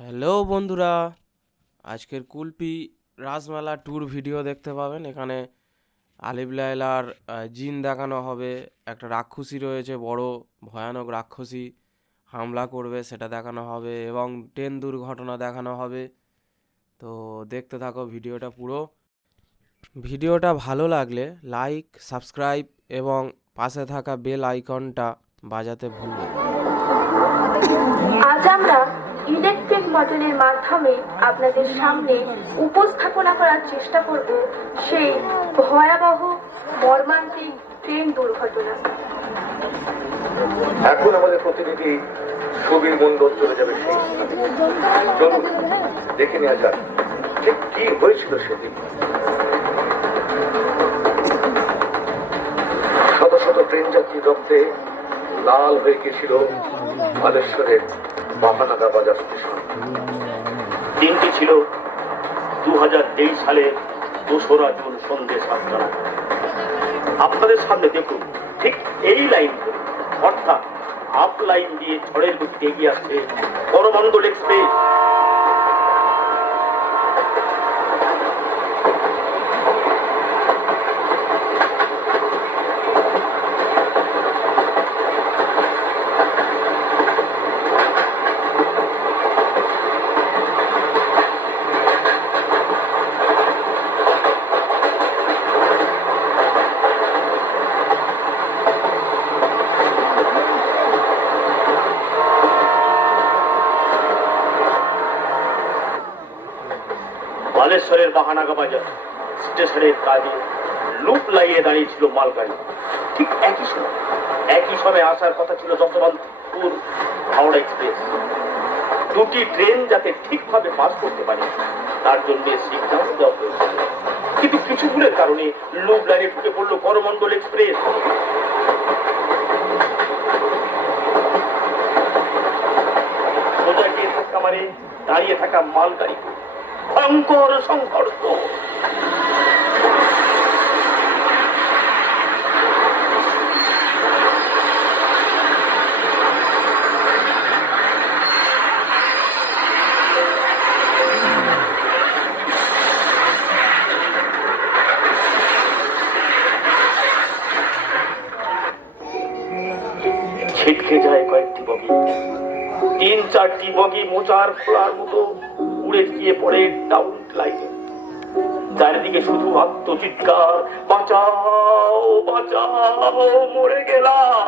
Hello বন্ধুরা, আজকের Kulpi Rasmela tour video দেখতে পাবেন। এখানে আলিফ লায়লার জিন দেখানো হবে। একটা রাক্ষসী রয়েছে, বড় ভয়ানক রাক্ষসী হামলা করবে, সেটা দেখানো হবে এবং ট্রেন দুর্ঘটনা দেখানো হবে। তো দেখতে থাকো ভিডিওটা পুরো। ভিডিওটা ভালো লাগলে লাইক, সাবস্ক্রাইব এবং পাশে থাকা বেল আইকনটা বাজাতে ভুলবেন না। আজ আমরা ইলেকট্রিক মোটরের মাধ্যমে আপনাদের সামনে উপস্থাপনা করার চেষ্টা করব সেই ভয়াবহ মর্মান্তিক ট্রেন দুর্ঘটনা। এখন আমাদের প্রতিনিধি সুবীর মন্ডল চলে যাবে সেই স্থানে। চলুন দেখে নেওয়া যাক ঠিক কি হয়েছিল সেদিন। শত শত ট্রেন যাত্রী রক্তে লাল হয়ে গেছিল বালেশ্বরের বাহানাগা বাজার স্টেশন। দিনটি ছিল 2023 সালের 2রা জুন সন্ধ্যে 7টা। আপনাদের সামনে দেখুন ঠিক এই লাইন অর্থাৎ আপ লাইন দিয়ে ঝড়ের গতিতে এগিয়ে আসছে করমণ্ডল এক্সপ্রেস। বালেশ্বরের বাহানাগা বাজার স্টেশনের কাজে লুপ লাইনে দাঁড়িয়েছিল মালগাড়ি। ঠিক একই সময় আসার কথা ছিল যশবন্তপুর হাওড়া এক্সপ্রেস। দুটি ট্রেন যাতে ঠিকভাবে পাস করতে পারে তার জন্য সিগন্যাল দেওয়া হয়েছিল, কিন্তু কিছু ভুলের কারণে লুপ লাইনে ঢুকে পড়ল করমণ্ডল এক্সপ্রেস। সোজা গিয়ে ধাক্কা মারে দাঁড়িয়ে থাকা মালগাড়ি। ভয়ঙ্কর সংঘর্ষ। ছিটকে যায় কয়েকটি বগি, 3-4টি বগি মোচার খোলার মতো উড়ে গিয়ে পড়ে ডাউন লাইনে। চারিদিকে শুধু আত্মচিৎকার, বাঁচাও বাঁচাও, মরে গেলাম।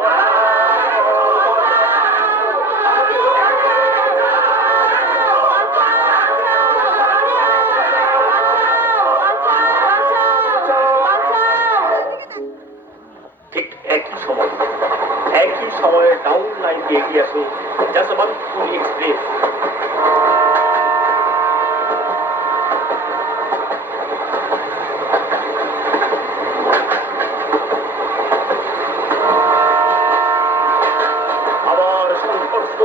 ঠিক একই সময়ে ডাউন লাইন দিয়ে এগিয়ে আসে যশবন্তপুর এক্সপ্রেস। আবার সংঘর্ষ।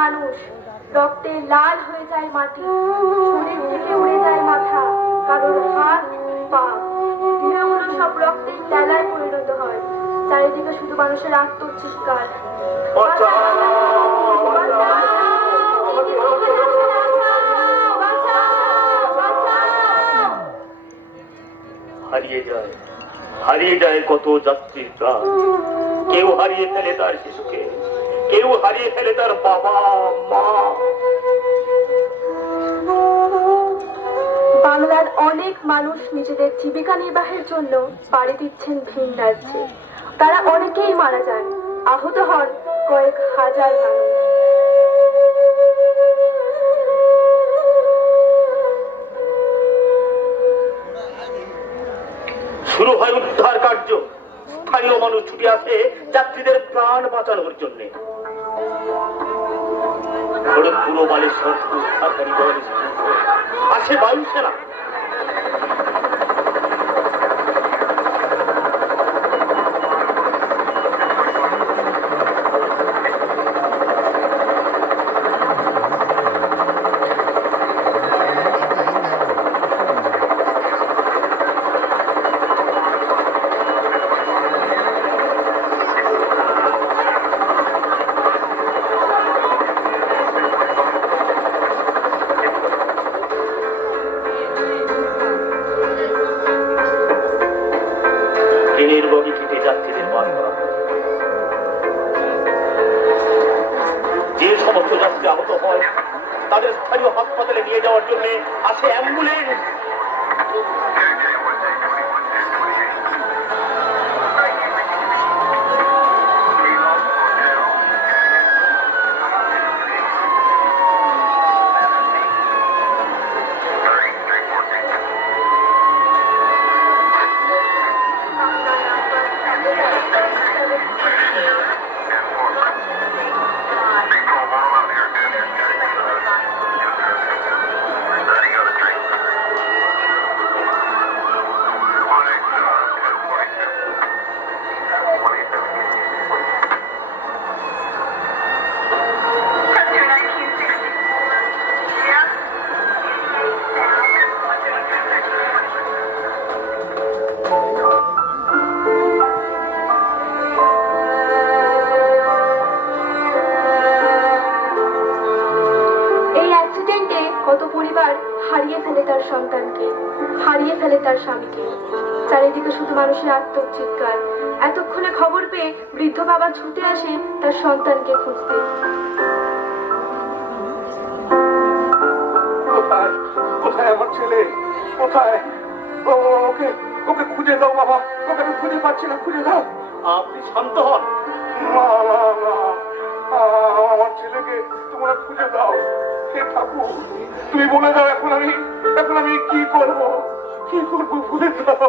মানুষ, রক্তে লাল হয়ে যায় মাটি, শরীর থেকে উড়ে যায় মাথা, কারোর হাত পা, দেহগুলো সব রক্তে তেলায় পরিণত হয়। চারিদিকে শুধু মানুষের আত্মচিৎকার, হারিয়ে যায় কত যাত্রীর প্রাণ। কেউ হারিয়ে ফেলে তার শিশুকে, কেউ হারিয়ে ফেলে তার বাবা মা। বাংলার অনেক মানুষ নিজেদের জীবিকা নির্বাহের জন্য পাড়ি দিচ্ছেন ভিন রাজ্যে। তারা অনেকেই মারা যান, আহত হন কয়েক হাজার মানুষ। শুরু হয় উদ্ধার কার্য। স্থানীয় মানুষ ছুটে আসে যাত্রীদের প্রাণ বাঁচানোর জন্য। খড়গপুর ও বালেশ্বর সরকারি বয়স আছে বায়ুসেনা। ট্রেনের বগি থেকে যাত্রীদের বার করা হয়। যে সমস্ত যাত্রী আহত হয় তাদের স্থানীয় হাসপাতালে নিয়ে যাওয়ার জন্য আসে অ্যাম্বুলেন্স। কত পরিবার হারিয়ে ফেলে তার সন্তানকে, হারিয়ে ফেলে তার স্বামীকে। চারিদিকে শুধু মানুষের আত্মচিৎকার। এতক্ষণে খবর পেয়ে বৃদ্ধ বাবা ছুটে আসে তার সন্তানকে খুঁজতে। কোথায় কোথায় আমার ছেলে? কোথায়? ওকে ওকে খুঁজে দাও বাবা, ওকে আমি খুঁজে পাচ্ছি না, খুঁজে দাও। আপনি শান্ত হন। না না না, আমার ছেলেকে তোমরা খুঁজে দাও। হে ঠাকুর, তুমি বলে দাও এখন আমি কি করবো, কি করবো বলে দাও।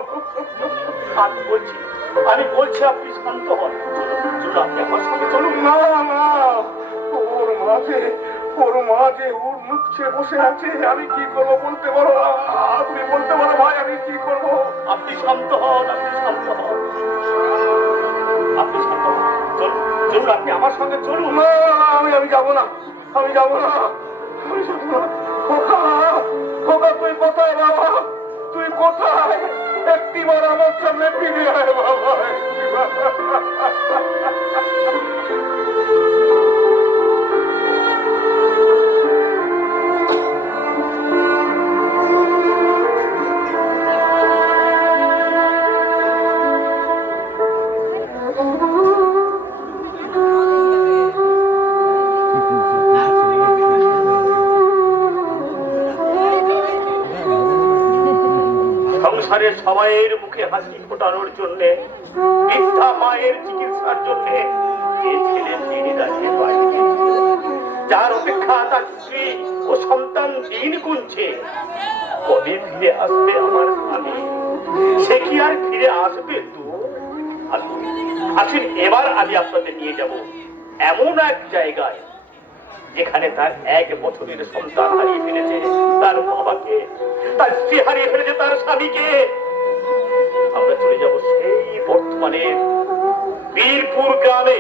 আমি বলছি আপনি শান্ত হন। চলুন আপনি আমার সঙ্গে চলুন। না না, ওর মা যে ওর মুখ ছেয়ে বসে আছে, আমি কি করবো বলতে পারো? তুমি বলতে পারো ভাই, আমি কি করবো? আপনি শান্ত হন, আপনি শান্ত হন, আপনি শান্ত হন। চলুন চলুন আপনি আমার সঙ্গে চলুন। না, আমি যাবো না, আমি যাবো না, আমি যাবো না। খোকা খোকা, তুই কোথায় বাবা? তুই কোথায়? একটিবার আমার সামনে ফিরে আয় বাবা। সংসারের সবাইয়ের মুখে হাসি ফোটানোর জন্য, বৃদ্ধা মায়ের চিকিৎসার জন্য যে ছেলে ফিরে যাচ্ছে বাইরে, যার অপেক্ষা তার স্ত্রী ও সন্তান দিন গুনছে, কবে ফিরে আসবে আমার স্বামী? সে কি আর ফিরে আসবে? তো আসুন এবার আমি আপনাদের নিয়ে যাব এমন এক জায়গায় যেখানে তার 1 বছরের সন্তান হারিয়ে ফেলেছে তার বাবাকে, তার স্ত্রী হারিয়ে ফেলেছে তার স্বামীকে। আমরা চলে যাব সেই বর্তমানের বীরপুর গ্রামে।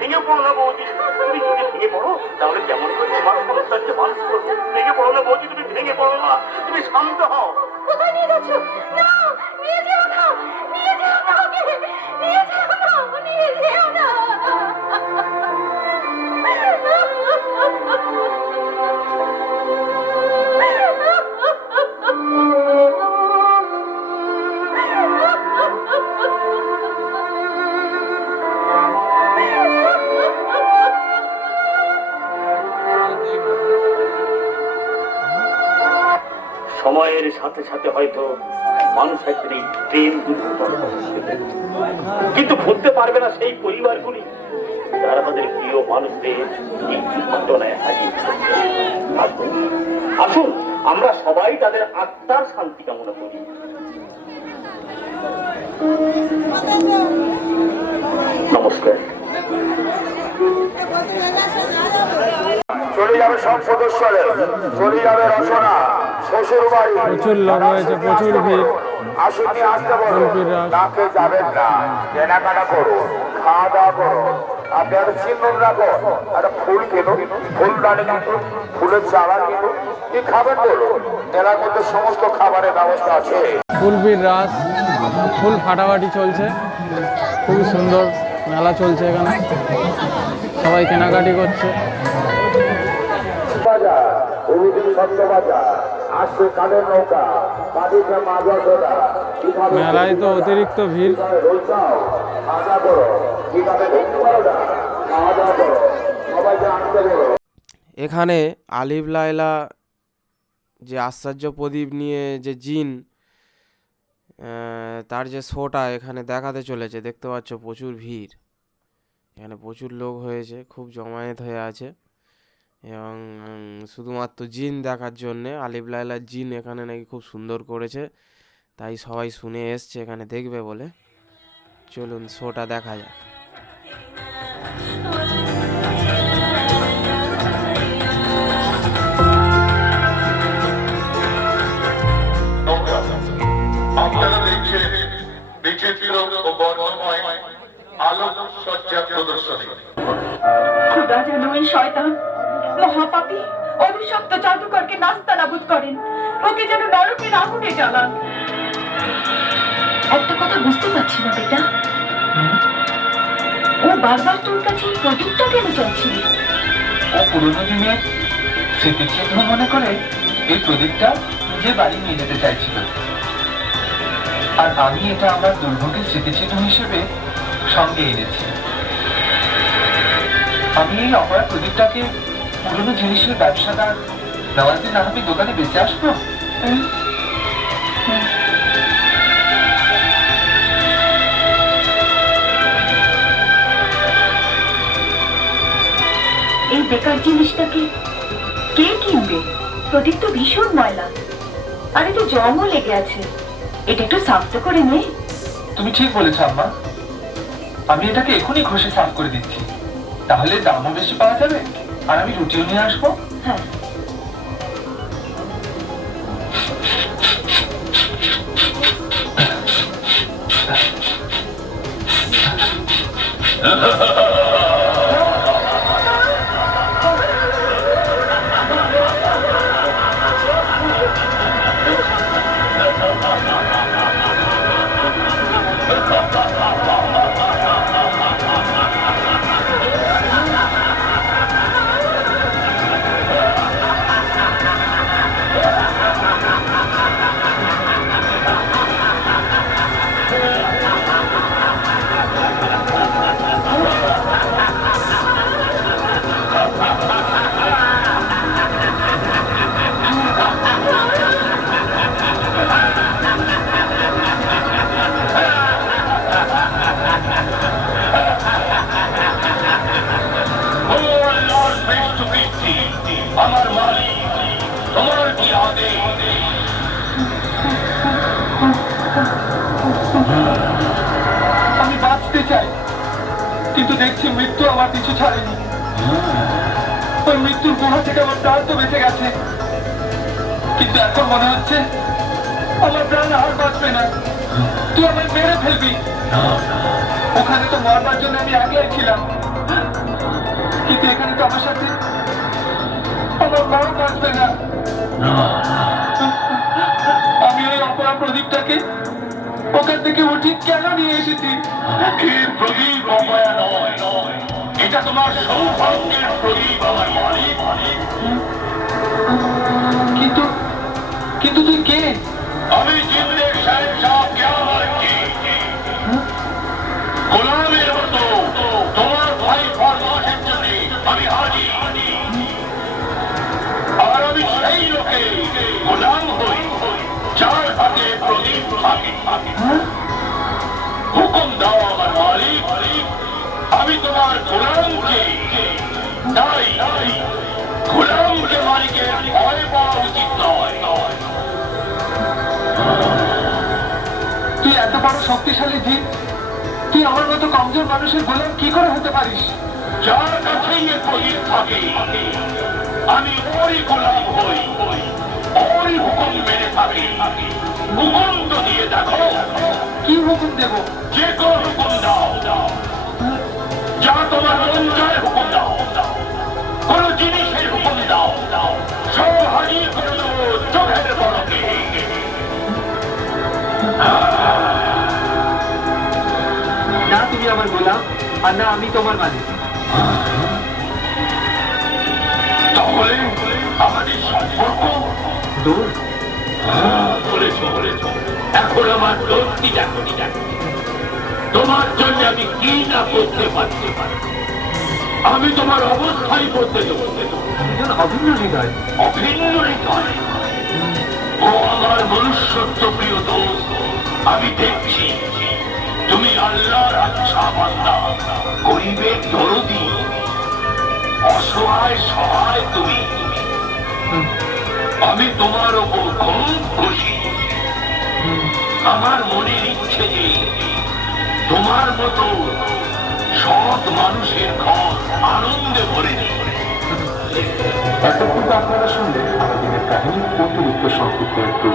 ভেঙে পড়ো না বৌদি, তুমি যদি ভেঙে পড়ো তাহলে কেমন করে তোমার সংসারকে মানুষ করবো? ভেঙে পড়ো না বৌদি, তুমি ভেঙে পড়ো না, তুমি শান্ত হও। কোথায় নিয়ে যাচ্ছ? না সময়ের সাথে সাথে হয়তো মানুষ একদিন এই ট্রেন দুর্ঘটনা কিন্তু ভুলতে পারবে না সেই পরিবারগুলি যারা তাদের প্রিয় মানুষদের এই দুর্ঘটনায় হারিয়ে ফেলেছে। আসুন আসুন আমরা সবাই তাদের আত্মার শান্তি কামনা করি। নমস্কার। চলে যাবে সব সদস্যরা, চলে যাবে রচনা, শ্বশুর বাড়ি, প্রচুর লোক হয়েছে, প্রচুর ভিড়। আসুন নিয়ে আসতে বলো, কুলপির রাস। না খেয়ে যাবেন না, কেনাকাটা করো, খাওয়া দাওয়া করো। আপনি একটা চিহ্ন রাখো, একটা ফুল কেনো, ফুলদানি কিনো, ফুলের চারা কিনো, কি খাবেন বলো, মেলার মধ্যে সমস্ত খাবারের ব্যবস্থা আছে। কুলপির রাস, ফুল ফাটাফাটি চলছে, খুবই সুন্দর মেলা চলছে এখানে, সবাই কেনাকাটি করছে। বাজার, অভিজিৎ সত্য বাজার, আসছে কাঠের নৌকা, বাড়িতে মাজা সোডা, মেলায় তো অতিরিক্ত ভিড়। রোল চাও, খাওয়া দাওয়া করো, কিভাবে ঘুমতে পারো না, খাওয়া দাওয়া করো, সবাইকে আনতে বলো। এখানে আলিফ লায়লা যে আশ্চর্য প্রদীপ নিয়ে যে জিন, তার যে শোটা এখানে দেখাতে চলেছে, দেখতে পাচ্ছ প্রচুর ভিড়, এখানে প্রচুর লোক হয়েছে, খুব জমায়েত হয়ে আছে এবং শুধুমাত্র জিন দেখার জন্যে। আলিফ লায়লার জিন এখানে নাকি খুব সুন্দর করেছে, তাই সবাই শুনে এসছে এখানে দেখবে বলে। চলুন শোটা দেখা যাক। আপনারা দেখছেন বিচিত্র ও বর্ণময় আলোক সজ্জা প্রদর্শনী। খোদা যেন ওই শয়তান মহাপাপী অভিশপ্ত জাদুকরকে নাস্তানাবুদ করেন, ওকে যেন নরকের আগুনে জ্বালান। একটা কথা বুঝতে পারছি না বেটা, ও বারবার তোর কাছে এই প্রদীপটা কেন চাইছিল? ও পুরোনো দিনের স্মৃতিচিহ্ন মনে করে এই প্রদীপটা নিজের বাড়ি নিয়ে যেতে চাইছিল, আর আমি এটা আমার দুর্ভোগের স্মৃতিচিহ্ন হিসেবে সঙ্গে এনেছি। আমি এই অপরাধ প্রদীপটাকে পুরোনো জিনিসের ব্যবসাদার নওয়াজুদ্দিন আহমেদ দোকানে বেঁচে আসবো। এই বেকার জিনিসটাকে কে কিনবে? প্রদীপ তো ভীষণ ময়লা, আর একটু জমও লেগে আছে, এটা একটু সাফ তো করে নে। তুমি ঠিক বলেছ আম্মা, আমি এটাকে এখনই ঘষে সাফ করে দিচ্ছি, তাহলে দামও বেশি পাওয়া যাবে আর আমি রুটিও নিয়ে আসবো। হ্যাঁ, আমার মালিক, তোমার কি আদেশ? আমি বাঁচতে চাই, কিন্তু দেখছি মৃত্যু আমার পিছু ছাড়েনি। ওই মৃত্যুর গুহা থেকে আমার প্রাণ তো বেঁচে গেছে, কিন্তু এখন মনে হচ্ছে আমার প্রাণ আর বাঁচবে না। তুই আমায় মেরে ফেলবি। ওখানে তো মরবার জন্য আমি একলাই ছিলাম, কিন্তু এখানে তো আমার সাথে আমার মাও বাঁচবে না। আমি ওই অপরা প্রদীপটাকে ওখান থেকে উঠি কেন নিয়ে এসেছি? এই প্রদীপ অপয়া নয়, এটা তোমার সৌভাগ্যের প্রদীপ আমার মালিক। কিন্তু কিন্তু তুই কে? আমি জিন্দের সাহেব সাহেব কে আমার কি গোলামের মতো তোমার ভাই ফরমাসের জন্য আমি হাজি, আর আমি সেই লোকে গোলাম হই থাকে। হুকুম দাও আমার মালিক, আমি তোমার গোলামকে, তাই গোলামকে মালিকের ভয় পাওয়া উচিত নয়। তুই এত বড় শক্তিশালী জিন, তুই আমার মতো কমজোর মানুষের গোলাম কি করে হতে পারিস? যার কাছেই এ প্রদীপ থাকে আমি ওরই গোলাম হই, ওরই হুকুম মেনে থাকি। হুকুম তো দিয়ে দেখো। কি হুকুম দেব? যে কোনো হুকুম দাও, যা তোমার মন চায় হুকুম দাও। কোন জিনিসের হুকুম দাও, সব হাজির করে দেবো চোখের পলকে। না তুমি আমার গোলাম, আর না আমি তোমার মালিক। তাহলে আমাদের সম্পর্ক দোষ? বলেছ। এখন আমার দোষটি দেখো, তোমার জন্য আমি কি না করতে পারছি। আমি তোমার অবস্থায় করতে দেবো। দুজন অভিন্ন হৃদয়। অভিন্ন হৃদয়? ও আমার মনুষ্যত্ব প্রিয় দোষ, আমি দেখছি তুমি আল্লাহর আচ্ছা বান্দা, গরিবের দরদি, অসহায় সহায় তুমি। আমি তোমার ওপর খুব খুশি। আমার মনের ইচ্ছে যে তোমার মতো সৎ মানুষের ঘর আনন্দে ভরে দিই। এতক্ষণ তো আপনারা শুনলেন সারাদিনের কাহিনী অতিরিক্ত সংক্ষিপ্ত একটু।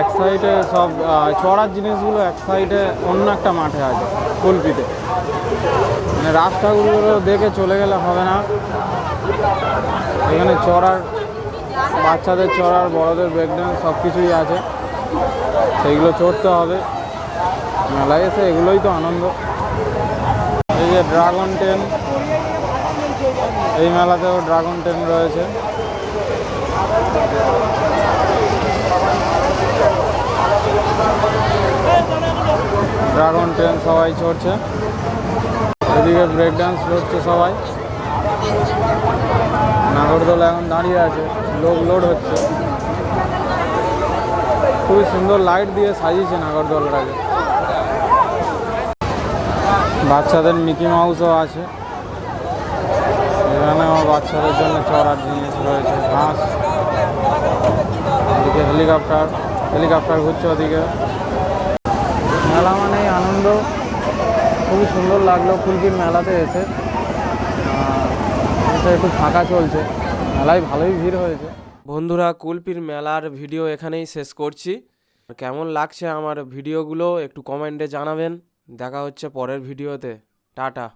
এক সাইডে সব চড়ার জিনিসগুলো, এক সাইডে অন্য একটা মাঠে আছে কল্পিতে। মানে রাস্তাগুলো দেখে চলে গেলে হবে না, এখানে চড়ার, বাচ্চাদের চড়ার, বড়দের ব্রেক ডান্স সব কিছুই আছে, সেইগুলো চড়তে হবে। মেলায় এসে এগুলোই তো আনন্দ। এই যে ড্রাগন ট্রেন, এই মেলাতেও ড্রাগন ট্রেন রয়েছে। ড্রাগন ট্রেন সবাই চড়ছে, এদিকে ব্রেক ডান্স করছে সবাই। নাগরদোলা এখন দাঁড়িয়ে আছে, লোক লোড হচ্ছে। খুবই সুন্দর লাইট দিয়ে সাজিয়েছে নাগরদোলাটাকে। বাচ্চাদের মিকি মাউসও আছে এখানেও, বাচ্চাদের জন্য চড়ার জিনিস রয়েছে, ঘাস, এদিকে হেলিকপ্টার। হেলিকপ্টার ঘুরছে ওদিকে। মেলা মানেই আনন্দ, খুবই সুন্দর লাগলো কুলপির মেলাতে এসে। এটা একটু ফাঁকা চলছে, মেলায় ভালোই ভিড় হয়েছে। বন্ধুরা, কুলপির মেলার ভিডিও এখানেই শেষ করছি। কেমন লাগছে আমার ভিডিওগুলো একটু কমেন্টে জানাবেন। দেখা হচ্ছে পরের ভিডিওতে। টাটা।